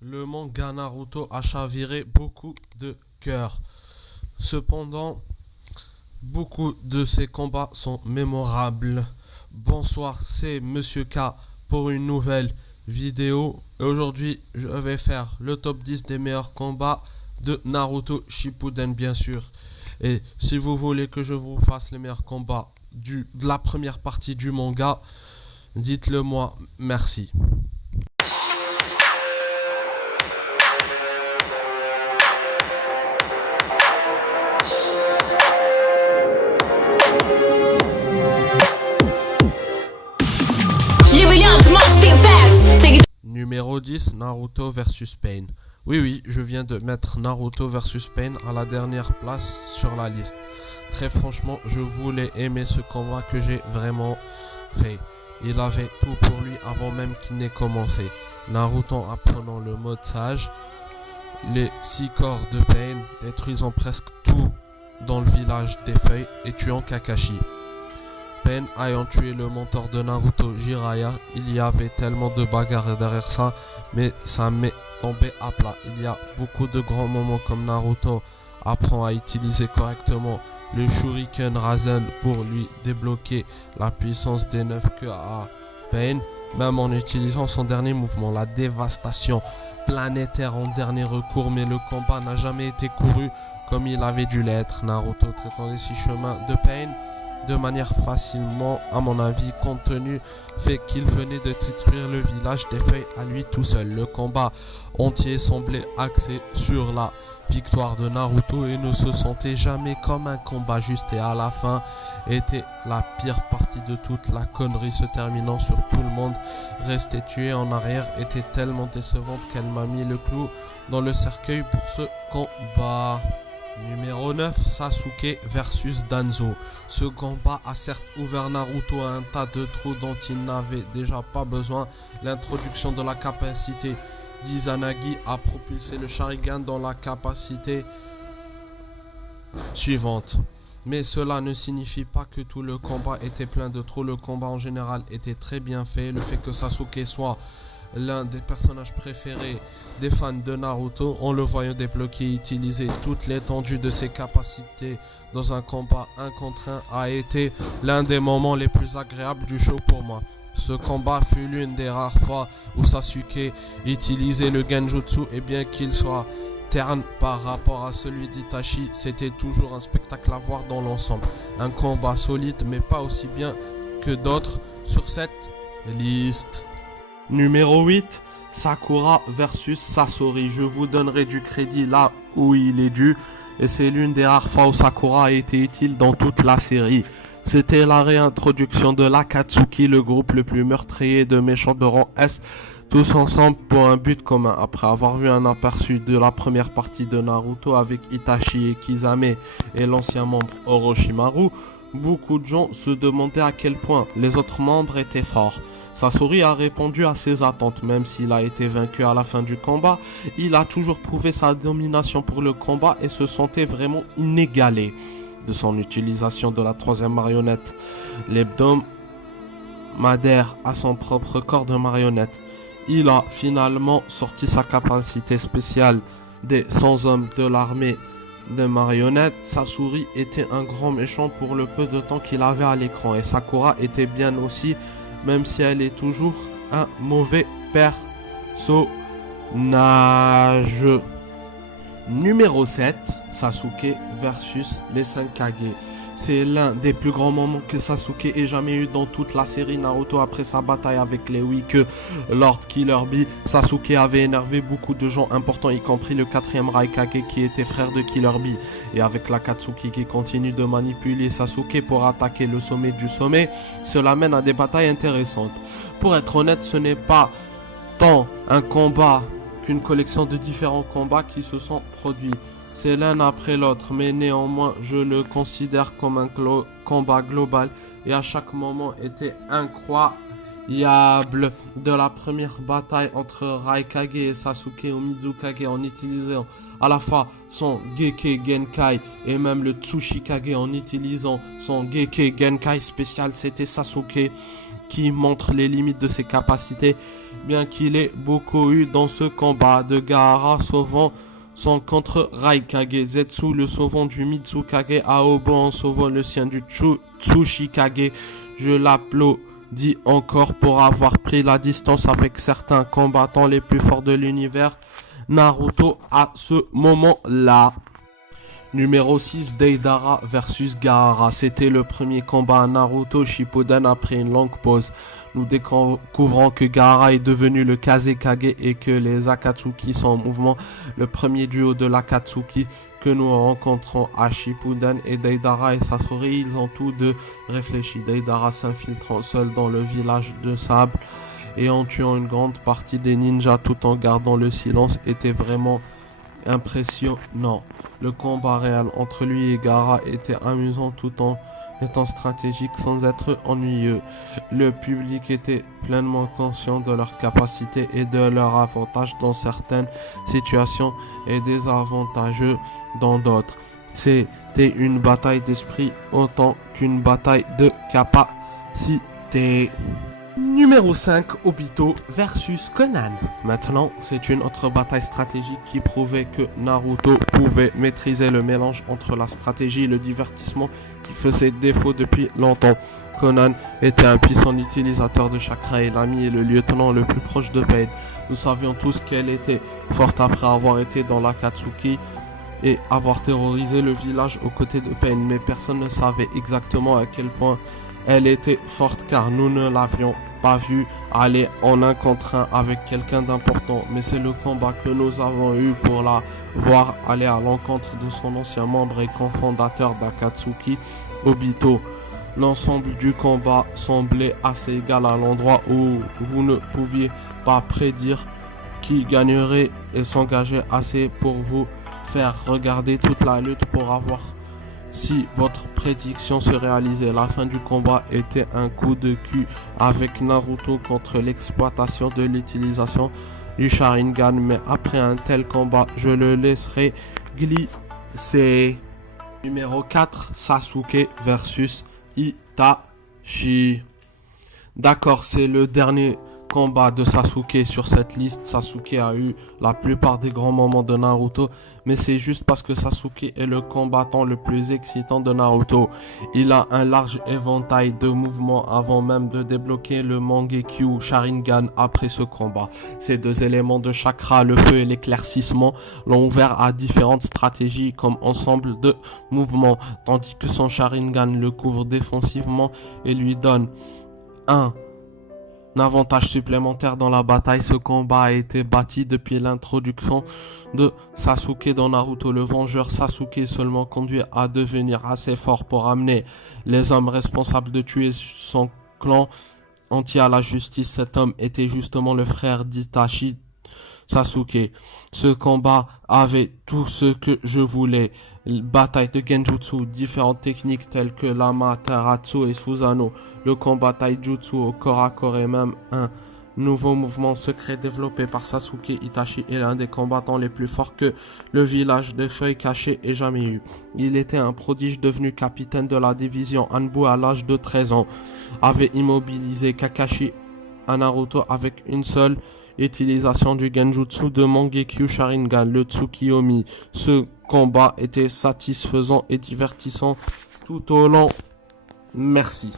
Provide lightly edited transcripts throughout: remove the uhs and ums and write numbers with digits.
Le manga Naruto a chaviré beaucoup de cœurs. Cependant, beaucoup de ces combats sont mémorables. Bonsoir, c'est Monsieur K pour une nouvelle vidéo. Et aujourd'hui, je vais faire le top 10 des meilleurs combats de Naruto Shippuden, bien sûr. Et si vous voulez que je vous fasse les meilleurs combats de la première partie du manga, dites-le moi, merci. Numéro 10, Naruto versus Pain. Oui, je viens de mettre Naruto versus Pain à la dernière place sur la liste. Très franchement, je voulais aimer ce combat que j'ai vraiment fait. Il avait tout pour lui avant même qu'il n'ait commencé. Naruto apprenant le mode sage, les 6 corps de Pain détruisant presque tout dans le village des feuilles et tuant Kakashi. Pain ayant tué le mentor de Naruto, Jiraiya, il y avait tellement de bagarres derrière ça, mais ça m'est tombé à plat. Il y a beaucoup de grands moments comme Naruto apprend à utiliser correctement le Shuriken Rasen pour lui débloquer la puissance des 9 queues à Pain, même en utilisant son dernier mouvement, la dévastation planétaire en dernier recours, mais le combat n'a jamais été couru comme il avait dû l'être. Naruto traitant les 6 chemins de Pain de manière facilement, à mon avis, compte tenu fait qu'il venait de détruire le village des feuilles à lui tout seul. Le combat entier semblait axé sur la victoire de Naruto et ne se sentait jamais comme un combat juste, et à la fin était la pire partie de toute la connerie se terminant sur tout le monde resté tué en arrière était tellement décevante qu'elle m'a mis le clou dans le cercueil pour ce combat. Numéro 9, Sasuke versus Danzo. Ce combat a certes ouvert Naruto à un tas de trous dont il n'avait déjà pas besoin. L'introduction de la capacité d'Izanagi a propulsé le Sharingan dans la capacité suivante. Mais cela ne signifie pas que tout le combat était plein de trous. Le combat en général était très bien fait. Le fait que Sasuke soit l'un des personnages préférés des fans de Naruto, en le voyant débloquer et utiliser toute l'étendue de ses capacités dans un combat 1 contre 1 a été l'un des moments les plus agréables du show pour moi. Ce combat fut l'une des rares fois où Sasuke utilisait le Genjutsu, et bien qu'il soit terne par rapport à celui d'Itachi, c'était toujours un spectacle à voir dans l'ensemble. Un combat solide mais pas aussi bien que d'autres sur cette liste. Numéro 8, Sakura versus Sasori. Je vous donnerai du crédit là où il est dû, et c'est l'une des rares fois où Sakura a été utile dans toute la série. C'était la réintroduction de l'Akatsuki, le groupe le plus meurtrier de méchants de rang S, tous ensemble pour un but commun. Après avoir vu un aperçu de la première partie de Naruto avec Itachi et Kisame et l'ancien membre Orochimaru, beaucoup de gens se demandaient à quel point les autres membres étaient forts. Sasori a répondu à ses attentes, même s'il a été vaincu à la fin du combat, il a toujours prouvé sa domination pour le combat et se sentait vraiment inégalé. De son utilisation de la troisième marionnette, l'hebdomadaire à son propre corps de marionnette, il a finalement sorti sa capacité spéciale des 100 hommes de l'armée de marionnettes. Sasori était un grand méchant pour le peu de temps qu'il avait à l'écran, et Sakura était bien aussi, même si elle est toujours un mauvais personnage. Numéro 7, Sasuke versus les 5 Kage. C'est l'un des plus grands moments que Sasuke ait jamais eu dans toute la série Naruto. Après sa bataille avec les Wike Lord Killer Bee, Sasuke avait énervé beaucoup de gens importants, y compris le 4e Raikage qui était frère de Killer Bee. Et avec l'Akatsuki qui continue de manipuler Sasuke pour attaquer le sommet du sommet, cela mène à des batailles intéressantes. Pour être honnête, ce n'est pas tant un combat qu'une collection de différents combats qui se sont produits. C'est l'un après l'autre, mais néanmoins je le considère comme un combat global et à chaque moment était incroyable. De la première bataille entre Raikage et Sasuke au Mizukage en utilisant à la fois son Gekkei Genkai et même le Tsuchikage en utilisant son Gekkei Genkai spécial, c'était Sasuke qui montre les limites de ses capacités, bien qu'il ait beaucoup eu dans ce combat. De Gaara sauvant son contre Raikage, Zetsu le sauvant du Mitsukage, Aobo en sauvant le sien du Tsushikage. Je l'applaudis encore pour avoir pris la distance avec certains combattants les plus forts de l'univers Naruto à ce moment-là. Numéro 6, Deidara versus Gaara. C'était le premier combat à Naruto Shippuden après une longue pause. Nous découvrons que Gaara est devenu le Kazekage et que les Akatsuki sont en mouvement. Le premier duo de l'Akatsuki que nous rencontrons à Shippuden et Deidara et Sasori, ils ont tous deux réfléchi. Deidara s'infiltrant seul dans le village de sable et en tuant une grande partie des ninjas tout en gardant le silence était vraiment impressionnant. Le combat réel entre lui et Gaara était amusant tout en étant stratégique sans être ennuyeux. Le public était pleinement conscient de leurs capacités et de leurs avantages dans certaines situations et désavantageux dans d'autres. C'était une bataille d'esprit autant qu'une bataille de capacité. Numéro 5, Obito versus Conan. Maintenant, c'est une autre bataille stratégique qui prouvait que Naruto pouvait maîtriser le mélange entre la stratégie et le divertissement qui faisait défaut depuis longtemps. Conan était un puissant utilisateur de chakra et l'ami et le lieutenant le plus proche de Pain. Nous savions tous qu'elle était forte après avoir été dans l'Akatsuki et avoir terrorisé le village aux côtés de Pain, mais personne ne savait exactement à quel point elle était forte car nous ne l'avions pas vue aller en un contre un avec quelqu'un d'important. Mais c'est le combat que nous avons eu pour la voir aller à l'encontre de son ancien membre et cofondateur d'Akatsuki, Obito. L'ensemble du combat semblait assez égal à l'endroit où vous ne pouviez pas prédire qui gagnerait et s'engager assez pour vous faire regarder toute la lutte pour avoir si votre prédiction se réalisait. La fin du combat était un coup de cul avec Naruto contre l'exploitation de l'utilisation du Sharingan, mais après un tel combat, je le laisserai glisser. Numéro 4, Sasuke versus Itachi. D'accord, c'est le dernier combat de Sasuke sur cette liste. Sasuke a eu la plupart des grands moments de Naruto, mais c'est juste parce que Sasuke est le combattant le plus excitant de Naruto. Il a un large éventail de mouvements avant même de débloquer le Mangekyo Sharingan après ce combat. Ces deux éléments de chakra, le feu et l'éclaircissement, l'ont ouvert à différentes stratégies comme ensemble de mouvements, tandis que son Sharingan le couvre défensivement et lui donne un avantage supplémentaire dans la bataille. Ce combat a été bâti depuis l'introduction de Sasuke dans Naruto. Le vengeur Sasuke seulement conduit à devenir assez fort pour amener les hommes responsables de tuer son clan entier à la justice. Cet homme était justement le frère d'Itachi, Sasuke. Ce combat avait tout ce que je voulais. Bataille de Genjutsu, différentes techniques telles que l'Amaterasu et Susanoo, le combat Taijutsu au corps à corps et même un nouveau mouvement secret développé par Sasuke. Itachi est l'un des combattants les plus forts que le village des feuilles cachées ait jamais eu. Il était un prodige devenu capitaine de la division Anbu à l'âge de 13 ans, avait immobilisé Kakashi à Naruto avec une seule utilisation du Genjutsu de Mangekyo Sharingan, le Tsukiyomi. Ce combat était satisfaisant et divertissant tout au long. Merci.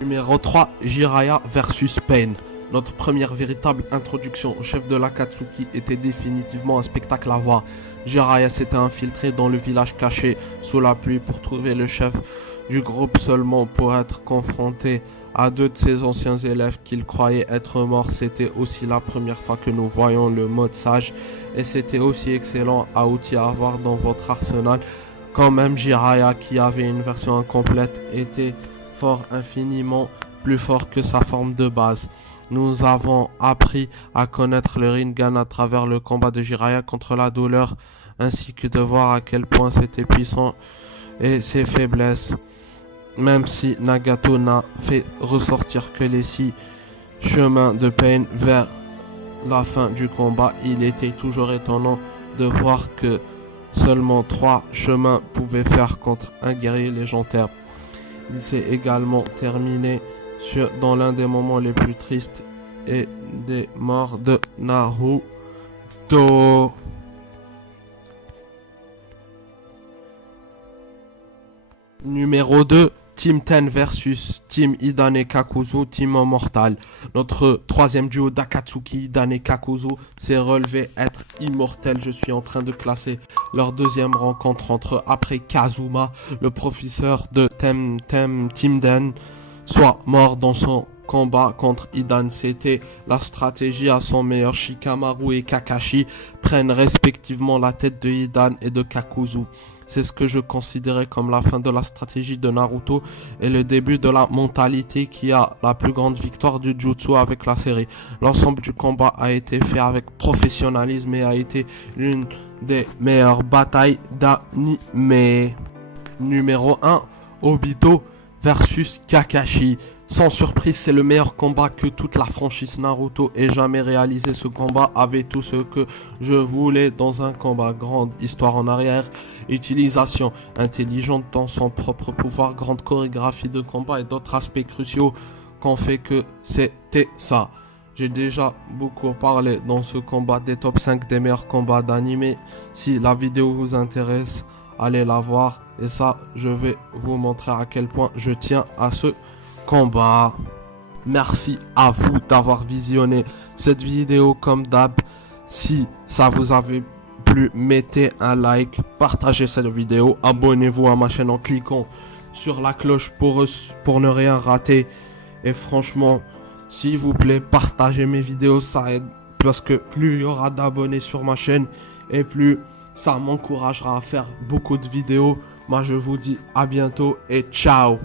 Numéro 3, Jiraiya versus Pain. Notre première véritable introduction au chef de l'Akatsuki était définitivement un spectacle à voir. Jiraiya s'était infiltré dans le village caché sous la pluie pour trouver le chef du groupe seulement pour être confronté à deux de ses anciens élèves qu'il croyait être morts. C'était aussi la première fois que nous voyons le mode sage et c'était aussi excellent à outil à avoir dans votre arsenal. Quand même Jiraiya, qui avait une version incomplète, était infiniment plus fort que sa forme de base. Nous avons appris à connaître le Rinnegan à travers le combat de Jiraiya contre la douleur, ainsi que de voir à quel point c'était puissant et ses faiblesses. Même si Nagato n'a fait ressortir que les 6 chemins de Pain vers la fin du combat, il était toujours étonnant de voir que seulement 3 chemins pouvaient faire contre un guerrier légendaire. Il s'est également terminé dans l'un des moments les plus tristes et des morts de Naruto. Numéro 2, Team Ten versus Team Hidan et Kakuzu, Team Immortal. Notre troisième duo d'Akatsuki, Hidan et Kakuzu s'est relevé être immortel. Je suis en train de classer leur deuxième rencontre entre après Kazuma, le professeur de Team Den, soit mort dans son combat contre Hidan. C'était la stratégie à son meilleur. Shikamaru et Kakashi prennent respectivement la tête de Hidan et de Kakuzu. C'est ce que je considérais comme la fin de la stratégie de Naruto et le début de la mentalité qui a la plus grande victoire du jutsu avec la série. L'ensemble du combat a été fait avec professionnalisme et a été l'une des meilleures batailles d'anime. Numéro 1, Obito versus Kakashi. Sans surprise, c'est le meilleur combat que toute la franchise Naruto ait jamais réalisé. Ce combat avait tout ce que je voulais dans un combat. Grande histoire en arrière, utilisation intelligente dans son propre pouvoir, grande chorégraphie de combat et d'autres aspects cruciaux qu'on fait que c'était ça. J'ai déjà beaucoup parlé dans ce combat des top 5 des meilleurs combats d'anime. Si la vidéo vous intéresse, allez la voir. Et ça, je vais vous montrer à quel point je tiens à ce combat. Merci à vous d'avoir visionné cette vidéo comme d'hab. Si ça vous avait plu, mettez un like, partagez cette vidéo, abonnez-vous à ma chaîne en cliquant sur la cloche pour ne rien rater. Et franchement, s'il vous plaît, partagez mes vidéos, ça aide parce que plus il y aura d'abonnés sur ma chaîne et plus ça m'encouragera à faire beaucoup de vidéos. Moi je vous dis à bientôt et ciao.